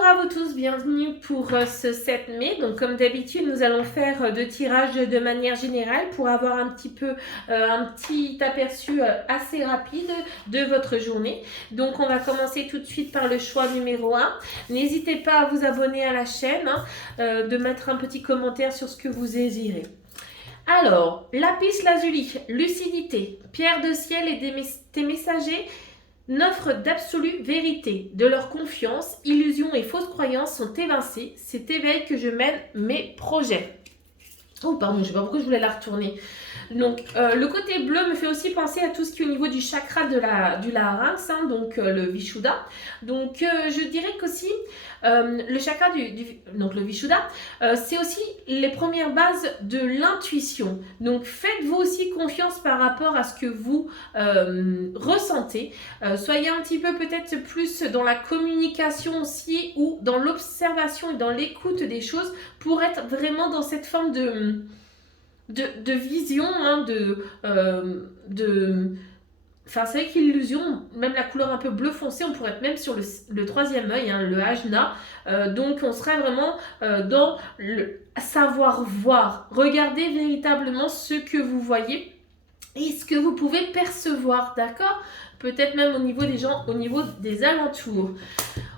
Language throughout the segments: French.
Bonjour à vous tous, bienvenue pour ce 7 mai. Donc comme d'habitude, nous allons faire deux tirages de manière générale pour avoir un petit aperçu assez rapide de votre journée. Donc on va commencer tout de suite par le choix numéro 1. N'hésitez pas à vous abonner à la chaîne, de mettre un petit commentaire sur ce que vous désirez. Alors, lapis lazuli, lucidité, pierre de ciel et tes messagers n'offrent d'absolue vérité. De leur confiance, illusions et fausses croyances sont évincées. C'est éveil que je mène mes projets. Oh pardon, je ne sais pas pourquoi je voulais la retourner. Donc le côté bleu me fait aussi penser à tout ce qui est au niveau du chakra du larynx, donc le Vishuddha. Donc je dirais qu'aussi le chakra donc le Vishuddha, c'est aussi les premières bases de l'intuition. Donc faites-vous aussi confiance par rapport à ce que vous ressentez. Soyez un petit peu peut-être plus dans la communication aussi ou dans l'observation et dans l'écoute des choses pour être vraiment dans cette forme de vision, Enfin, c'est vrai qu'illusion, même la couleur un peu bleu foncé, on pourrait être même sur le troisième œil, le ajna. Donc, on serait vraiment dans le savoir voir. Regardez véritablement ce que vous voyez et ce que vous pouvez percevoir, d'accord? Peut-être même au niveau des gens, au niveau des alentours.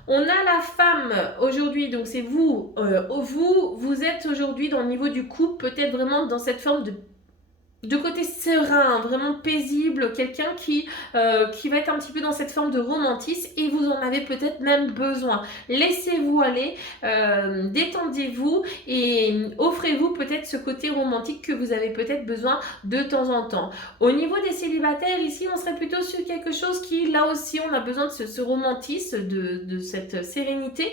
On a la femme aujourd'hui, donc c'est vous. Vous êtes aujourd'hui dans le niveau du couple, peut-être vraiment dans cette forme de côté serein, vraiment paisible, quelqu'un qui va être un petit peu dans cette forme de romantisme et vous en avez peut-être même besoin. Laissez-vous aller, détendez-vous et offrez-vous peut-être ce côté romantique que vous avez peut-être besoin de temps en temps. Au niveau des célibataires, ici, on serait plutôt sur quelque chose qui, là aussi, on a besoin de ce romantisme, de cette sérénité,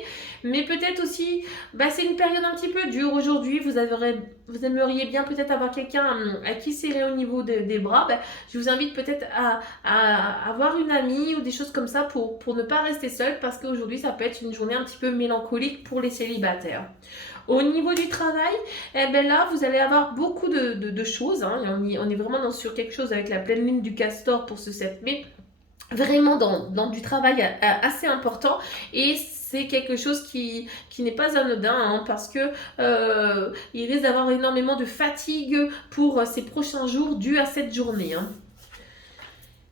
mais peut-être aussi, c'est une période un petit peu dure aujourd'hui, vous aimeriez bien peut-être avoir quelqu'un à qui serrer au niveau des bras, je vous invite peut-être à avoir une amie ou des choses comme ça pour ne pas rester seul parce qu'aujourd'hui ça peut être une journée un petit peu mélancolique pour les célibataires. Au niveau du travail, là vous allez avoir beaucoup de choses, on est vraiment sur quelque chose avec la pleine lune du castor pour ce 7 mai, vraiment dans du travail assez important et c'est quelque chose qui n'est pas anodin parce que il risque d'avoir énormément de fatigue pour ces prochains jours dû à cette journée.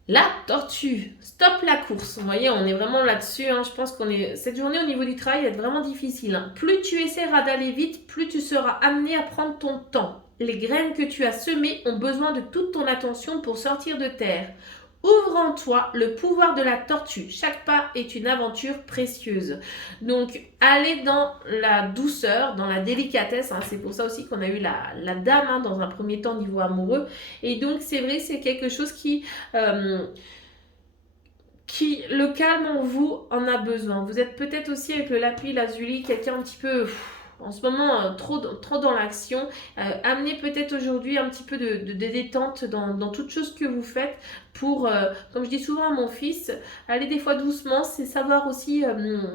La tortue, stop la course. Vous voyez, on est vraiment là-dessus. Je pense cette journée au niveau du travail va être vraiment difficile. Plus tu essaieras d'aller vite, plus tu seras amené à prendre ton temps. Les graines que tu as semées ont besoin de toute ton attention pour sortir de terre. Ouvre en toi le pouvoir de la tortue. Chaque pas est une aventure précieuse. Donc, allez dans la douceur, dans la délicatesse. C'est pour ça aussi qu'on a eu la dame dans un premier temps niveau amoureux. Et donc, c'est vrai, c'est quelque chose qui le calme en vous en a besoin. Vous êtes peut-être aussi avec le lapis lazuli, quelqu'un un petit peu... en ce moment, trop dans l'action. Amenez peut-être aujourd'hui un petit peu de détente dans toute chose que vous faites pour, comme je dis souvent à mon fils, aller des fois doucement, c'est savoir aussi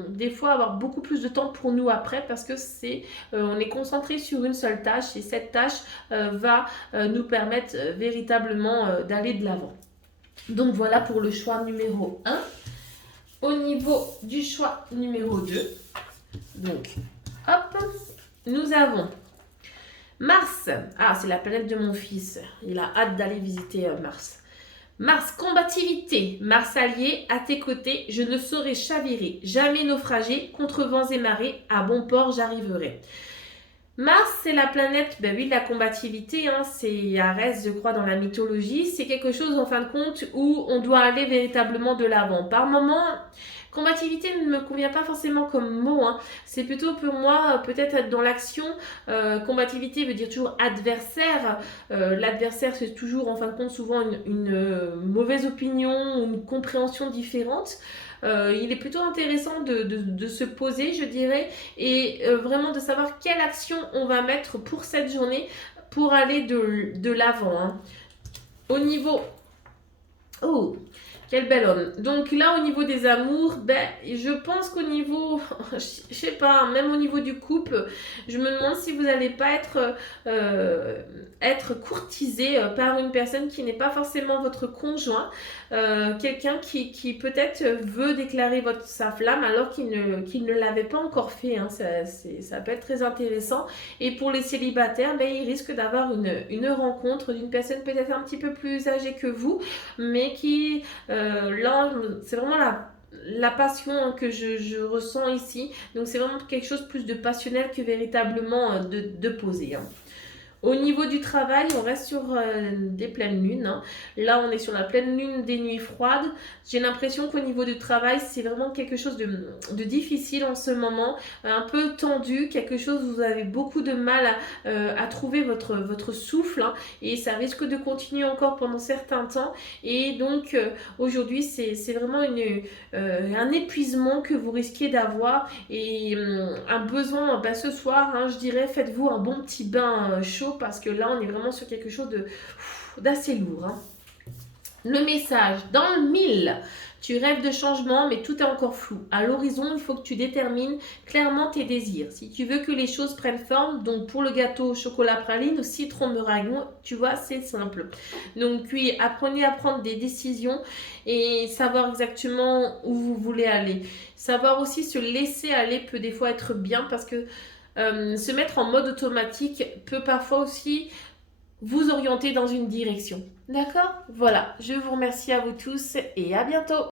des fois avoir beaucoup plus de temps pour nous après parce que on est concentré sur une seule tâche et cette tâche va nous permettre véritablement d'aller de l'avant. Donc voilà pour le choix numéro 1. Au niveau du choix numéro 2, donc hop, nous avons Mars. C'est la planète de mon fils. Il a hâte d'aller visiter Mars. Mars, combativité. Mars allié, à tes côtés, je ne saurais chavirer. Jamais naufrager, contre vents et marées, à bon port j'arriverai. Mars, c'est la planète, de la combativité, c'est Arès, je crois, dans la mythologie. C'est quelque chose, en fin de compte, où on doit aller véritablement de l'avant. Par moments, combativité ne me convient pas forcément comme mot. C'est plutôt pour moi, peut-être être dans l'action. Combativité veut dire toujours adversaire. L'adversaire, c'est toujours, en fin de compte, souvent une mauvaise opinion, une compréhension différente. Il est plutôt intéressant de se poser, je dirais, et vraiment de savoir quelle action on va mettre pour cette journée pour aller de l'avant. Au niveau... Quel bel homme. Donc là, au niveau des amours, ben, je pense qu'au niveau, je sais pas, même au niveau du couple, je me demande si vous n'allez pas être courtisé par une personne qui n'est pas forcément votre conjoint, quelqu'un qui peut-être veut déclarer sa flamme alors qu'il ne l'avait pas encore fait. Hein. Ça peut être très intéressant. Et pour les célibataires, ben, ils risquent d'avoir une rencontre d'une personne peut-être un petit peu plus âgée que vous, mais qui là, c'est vraiment la passion que je ressens ici. Donc, c'est vraiment quelque chose de plus de passionnel que véritablement de posé. Hein. Au niveau du travail, on reste sur des pleines lunes. Hein. Là, on est sur la pleine lune des nuits froides. J'ai l'impression qu'au niveau du travail, c'est vraiment quelque chose de difficile en ce moment, un peu tendu, quelque chose où vous avez beaucoup de mal à trouver votre souffle. Hein, et ça risque de continuer encore pendant certains temps. Et donc, aujourd'hui, c'est vraiment un épuisement que vous risquez d'avoir et un besoin. Ce soir, hein, je dirais, faites-vous un bon petit bain chaud parce que là, on est vraiment sur quelque chose d'assez lourd. Hein. Le message, dans le 1000, tu rêves de changement, mais tout est encore flou. À l'horizon, il faut que tu détermines clairement tes désirs. Si tu veux que les choses prennent forme, donc pour le gâteau au chocolat praline ou citron meringue, tu vois, c'est simple. Donc oui, apprenez à prendre des décisions et savoir exactement où vous voulez aller. Savoir aussi se laisser aller peut des fois être bien parce que se mettre en mode automatique peut parfois aussi vous orienter dans une direction. D'accord? Voilà, je vous remercie à vous tous et à bientôt.